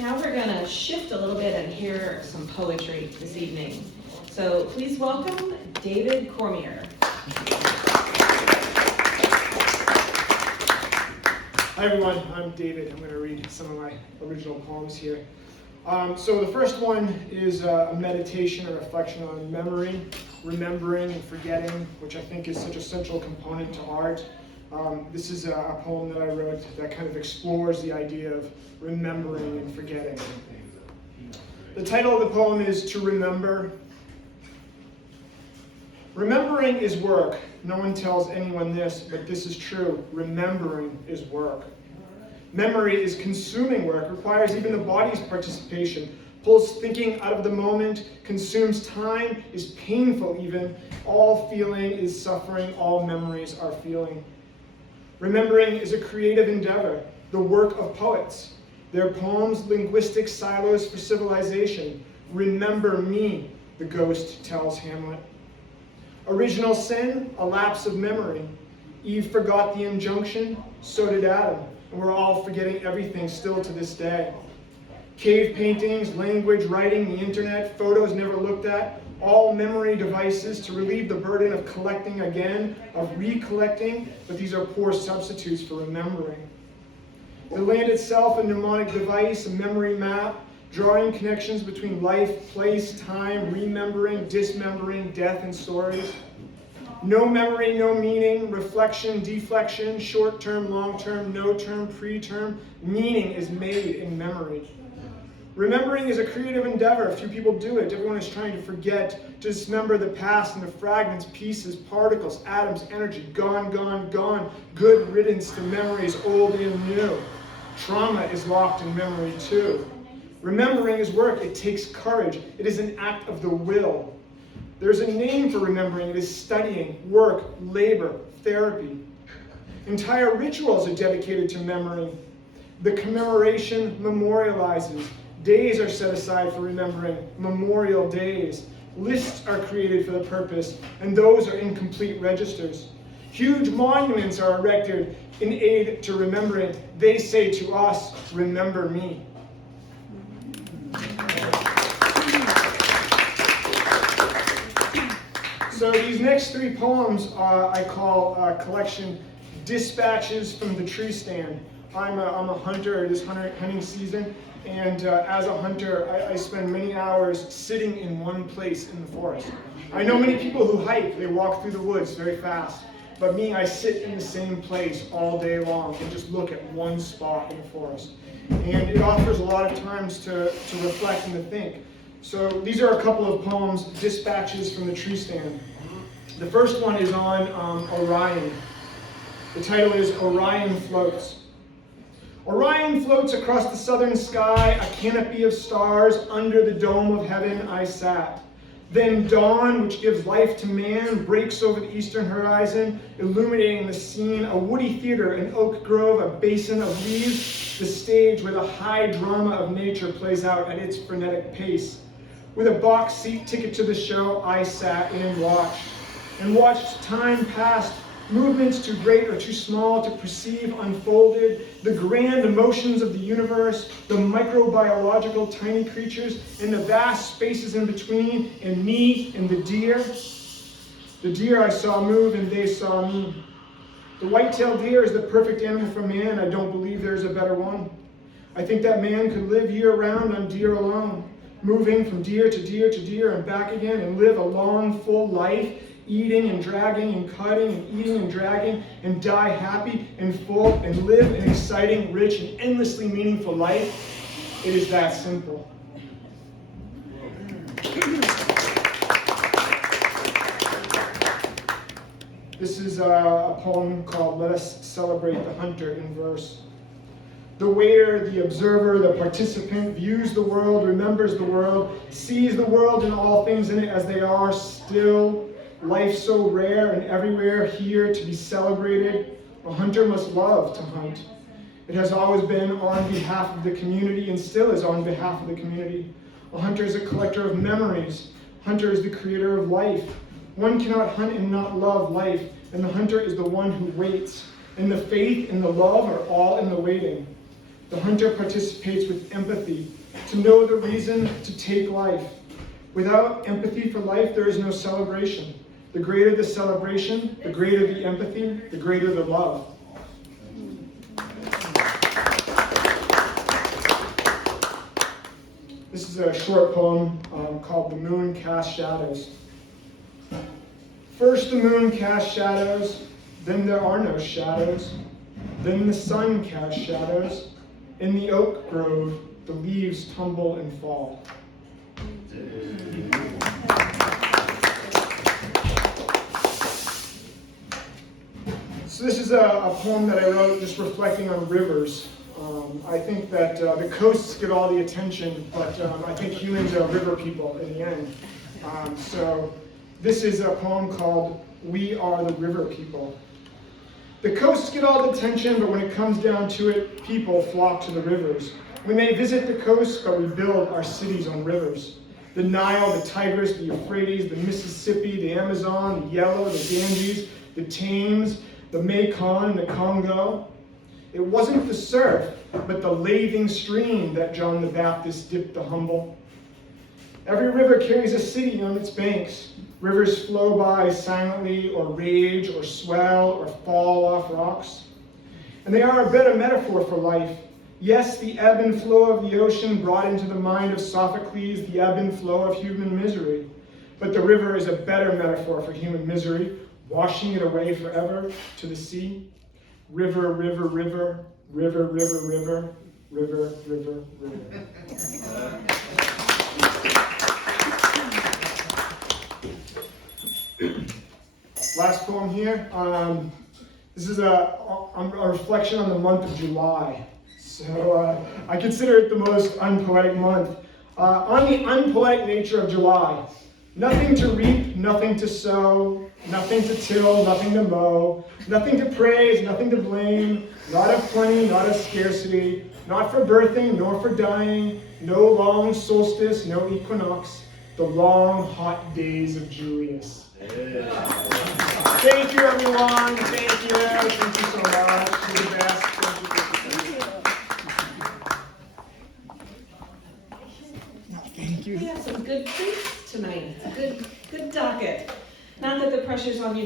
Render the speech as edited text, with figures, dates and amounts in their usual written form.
Now we're going to shift a little bit and hear some poetry this evening. So please welcome David Cormier. Hi everyone, I'm David. I'm going to read some of my original poems here. So the first one is a meditation, a reflection on memory, remembering and forgetting, which I think is such a central component to art. This is a poem that I wrote that kind of explores the idea of remembering and forgetting. The title of the poem is To Remember. Remembering is work. No one tells anyone this, but this is true. Remembering is work. Memory is consuming work, requires even the body's participation, pulls thinking out of the moment, consumes time, is painful even. All feeling is suffering, all memories are feeling. Remembering is a creative endeavor, the work of poets. Their poems, linguistic silos for civilization. Remember me, the ghost tells Hamlet. Original sin, a lapse of memory. Eve forgot the injunction, so did Adam, and we're all forgetting everything still to this day. Cave paintings, language, writing, the internet, photos never looked at, all memory devices to relieve the burden of collecting again, of recollecting, but these are poor substitutes for remembering. The land itself, a mnemonic device, a memory map, drawing connections between life, place, time, remembering, dismembering, death, and stories. No memory, no meaning, reflection, deflection, short-term, long-term, no-term, pre-term. Meaning is made in memory. Remembering is a creative endeavor. Few people do it. Everyone is trying to forget, to dismember the past into fragments, pieces, particles, atoms, energy. Gone, gone, gone. Good riddance to memories old and new. Trauma is locked in memory too. Remembering is work. It takes courage. It is an act of the will. There's a name for remembering. It is studying, work, labor, therapy. Entire rituals are dedicated to memory. The commemoration memorializes. Days are set aside for remembering, memorial days. Lists are created for the purpose, and those are incomplete registers. Huge monuments are erected in aid to remembering. They say to us, remember me. So these next three poems I call collection Dispatches from the Tree Stand. I'm a hunter. It is hunting season, and as a hunter, I spend many hours sitting in one place in the forest. I know many people who hike. They walk through the woods very fast. But me, I sit in the same place all day long and just look at one spot in the forest. And it offers a lot of times to reflect and to think. So these are a couple of poems, Dispatches from the Tree Stand. The first one is on Orion. The title is Orion Floats. Orion floats across the southern sky, a canopy of stars. Under the dome of heaven I sat. Then dawn, which gives life to man, breaks over the eastern horizon, illuminating the scene, a woody theater, an oak grove, a basin of leaves, the stage where the high drama of nature plays out at its frenetic pace. With a box seat ticket to the show, I sat and watched time pass, movements too great or too small to perceive unfolded, the grand emotions of the universe, the microbiological tiny creatures, and the vast spaces in between, and me and the deer. The deer I saw move and they saw me. The white-tailed deer is the perfect animal for man. I don't believe there's a better one. I think that man could live year-round on deer alone, moving from deer to deer to deer and back again, and live a long, full life, eating and dragging and cutting and eating and dragging, and die happy and full and live an exciting, rich, and endlessly meaningful life. It is that simple. This is a poem called Let Us Celebrate the Hunter in verse. The waiter, the observer, the participant views the world, remembers the world, sees the world and all things in it as they are still. Life so rare and everywhere here to be celebrated. A hunter must love to hunt. It has always been on behalf of the community and still is on behalf of the community. A hunter is a collector of memories. Hunter is the creator of life. One cannot hunt and not love life, and the hunter is the one who waits. And the faith and the love are all in the waiting. The hunter participates with empathy, to know the reason to take life. Without empathy for life, there is no celebration. The greater the celebration, the greater the empathy, the greater the love. This is a short poem called The Moon Casts Shadows. First the moon casts shadows, then there are no shadows. Then the sun casts shadows. In the oak grove, the leaves tumble and fall. So this is a poem that I wrote just reflecting on rivers. I think that the coasts get all the attention, but I think humans are river people in the end. So this is a poem called We Are the River People. The coasts get all the attention, but when it comes down to it, people flock to the rivers. We may visit the coast, but we build our cities on rivers. The Nile, the Tigris, the Euphrates, the Mississippi, the Amazon, the Yellow, the Ganges, the Thames, the Mekong, and the Congo. It wasn't the surf, but the lathing stream that John the Baptist dipped the humble. Every river carries a city on its banks. Rivers flow by silently, or rage, or swell, or fall off rocks. And they are a better metaphor for life. Yes, the ebb and flow of the ocean brought into the mind of Sophocles the ebb and flow of human misery. But the river is a better metaphor for human misery, washing it away forever to the sea. River, river, river, river, river, river, river, river, river. Last poem here. This is a reflection on the month of July. So I consider it the most unpoetic month. On the unpoetic nature of July. Nothing to reap, nothing to sow, nothing to till, nothing to mow, nothing to praise, nothing to blame, not of plenty, not of scarcity, not for birthing, nor for dying, no long solstice, no equinox, the long hot days of Julius. Thank you, everyone. Thank you. Thank you so much. You're the best. Thank you. We have some good treats tonight. It's a good docket. Not that the pressure's on you